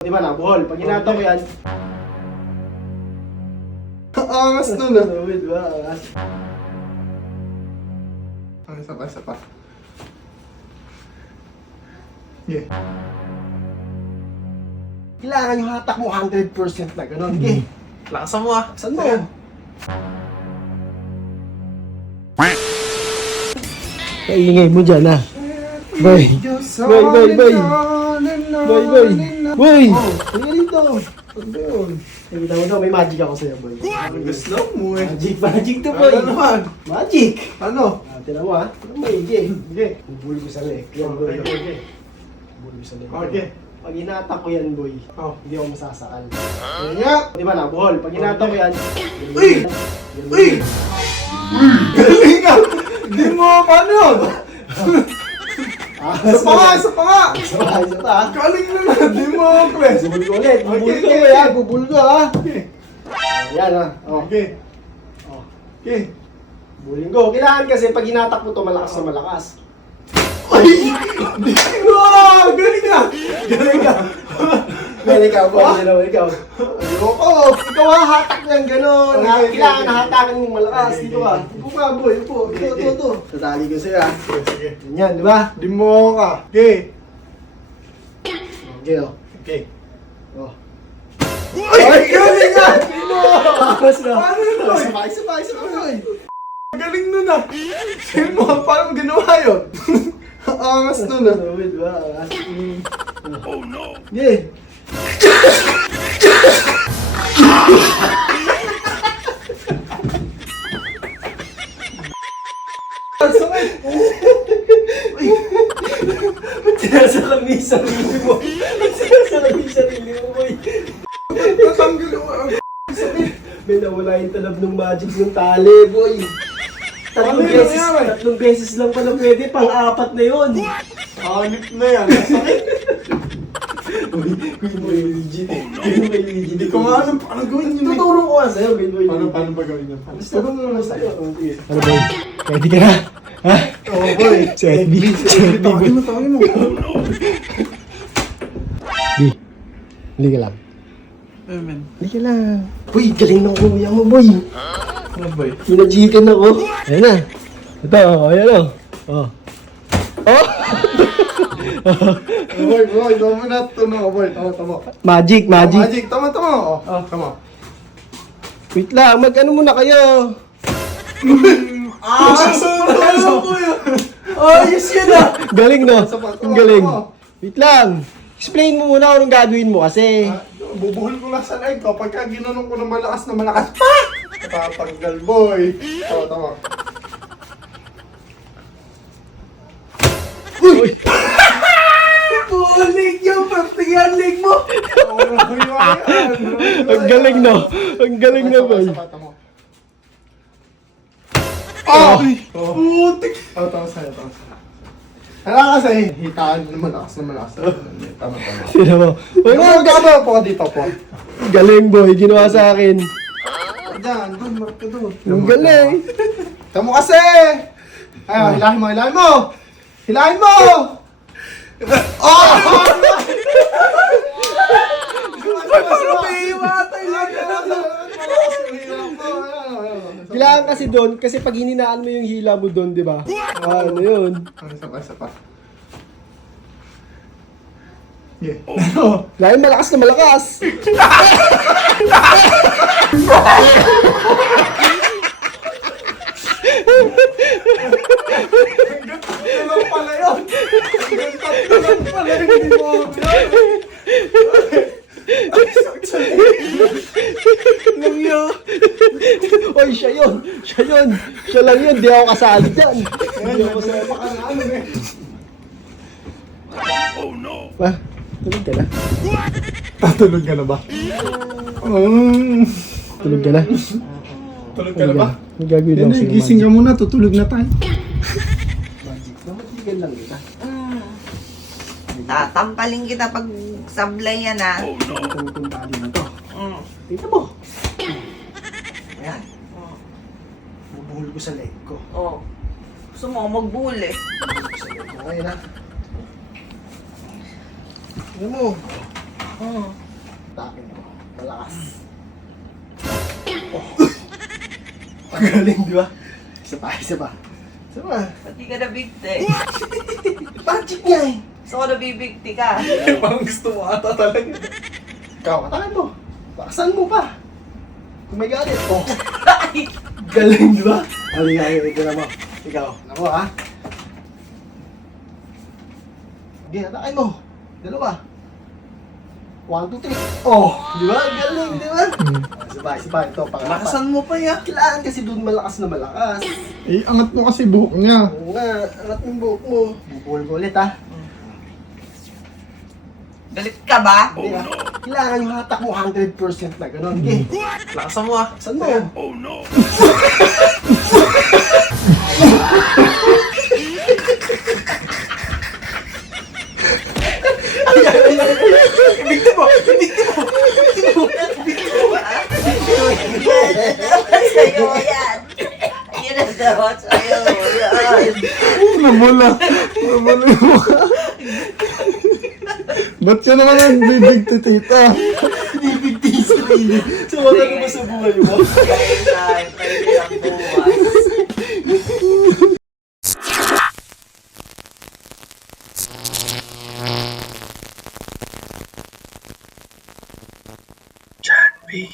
Di ba nabuhol? Pag hinatak ko yan, Angas nun ah. di ba? Angas. Isa pa. Yeah. Kailangan yung hatak mo 100% na gano'n. Okay. Lakasan mo ah. Saan mo? Kaingay mo dyan ah. Boy! Boy! Boy! Tingnan dito! Ano ba yun? Nakita mo daw, may magic ako sa'yo, boy. Gusto mo eh. Magic to, boy! Ano naman? Magic! Ano? Tinan mo ah. Ano mo, Ige? Sige. Bubuli ko sa leg. Yan, boy. Bubuli ko sa leg. Okay. Pag hinatak ko yan, boy, Oh. hindi ako masasakal. Yan nga. Di ba nabuhol? Pag hinatak ko yan, Uy! Uy! Galing ka! Hindi mo paano yun? Isa pa nga! Isa pa. Galing na na! Hindi mo press! Bubul ko ulit. Bubul ko Okay. ba yan? Bubul ko ha. Okay. Yan ha. Oh. Okay. Oh. Okay. Bubulin ko. Kailangan kasi pag hinatak mo to malakas na malakas. Ay! Wow! Galing ka! Galing ka! Well, ikaw boy. Ikaw. Ayoko! Ikaw ha, hatak yan gano'n. Okay. Kailangan hatakan mo malakas. Okay. Dito ka. Upo ka boy. Upo. Ito. Tatali ko sa'yo ha. Sige. Yan, di ba? Di mo ka. Okay. Okay oh. Okay. Oh. Ay! Galing ka! Tapos na. Paano yun? Isa pa. Boy. Galing nun ah! Sa'yo mo, paano ginawa yun? Angas nun ah! Di ba? Oh no. Yeah. Sakit! Sinasalamin yung sarili mo. Sinasalamin yung sarili mo, boy. Natanggal yung May nawala yung talab ng magic ng tali, boy. Ano yung nangyari? Tatlong beses lang pala pwede, pang-apat na yun. hanip na yan. Sakit! Queen Boy legit. Queen Boy legit. Hindi ko nga alam paano gawin yun. Tuturo ko nga sa'yo, Queen Boy. Paano ba gawin yun? Turo mo naman sa'yo. Ano boy? Ready ka na? Ha? Oo boy. Si Edby. Tawagin mo. Di. Hindi ka lang. Amen. Hindi ka lang. Boy, galing ng kuya mo, boy. Ano boy? Pinajikan ako. Ayan na. Ito, ayan o. Oh. Oh! Boy, tama na. Tuno boy. Tama. Magic. Tama. Oh, tama. Wait lang, mag-ano muna kayo. Alam ko yun. Ayos yun ah! Galing no? Sapat. Ang galing. Wait lang. Explain mo muna kung anong gagawin mo kasi. Bubuhol ko lang sa leg ko. Pagka ginanong ko ng malakas na malakas, pa! Tatanggal boy. Tama. Uy! Pulig yung pertigan leg mo! Ang galing no? Ang galing na boy. Oh! Putik! Tama sa'yo. Kailangan kasi hitaan na malakas. Tama. Sino mo? Huwag ka po dito po. Galing boy, ginawa sa akin. Diyan, doon, mark ka doon. Ang galing. Tamo kasi! Ayaw, hilahin mo! Hilahin mo! Oh! Paano may iwatay lang Kailangan kasi doon, kasi pag hininaan mo yung hila mo doon, di ba? Ano yun? Isa pa. Yeah. Lagi malakas na malakas. Tatlo lang pala yun! Tatlo lang pala yun! Hindi mo Lang yun. Oy, siya yun. Siya lang yun. Di ako kasali dyan. Hindi ako kasali. Oh no. Pa, tulog ka na. Tulog ka na ba? Tulog ka na. Tulog ka na ba? May gagawin lang Hindi, sa'yo. gising ka muna. Tutulog na tayo. Magic. Mamatigan lang kita. Tatampaling kita pag sablay yan ah. Itong tali na to. Mm. Tingnan mo. Ayan. Mm. Bubuhol ko sa leg ko. Oh. Gusto mo magbuhol eh. Okay na. Tingnan mo. Takin ko. Malakas. Oh. Magaling, di ba? Isa pa, isa pa. Isa pa. Pati ka nabigti. Magic niya eh. So, nabibigti ka. Parang gusto mo ata talaga. Ikaw, atakin mo. Bakasan mo pa. Kung may galit. Oh. Ay! Galing, di ba? Halika, ito mo. Ikaw. Ako, ha? Sige, atakin mo. Dalawa. 1, 2, 3. Oh, di ba? Galing, di ba? Isa pa, ito. Pangalawa. Lakasan mo pa ya. Kailangan kasi doon malakas na malakas. Eh, angat mo kasi buhok niya. Oo nga, angat yung buhok mo. Bubul ko ulit, ha? Galit ka ba? Di ba? Kailangan yung hatak mo 100% na gano'n. Okay? Lakasan mo ah. Saan mo? Oh no! Ibigti mo! Ibigti mo! Sa'yo yan. Yan ang dapat sa'yo. Yan. Namula. Namula yung mukha. Ba't siya naman ang bibigti, tita? Bibigti sa sarili. Sumaka ka ba sa buhay mo? Kaya pwede ang buhay. John B.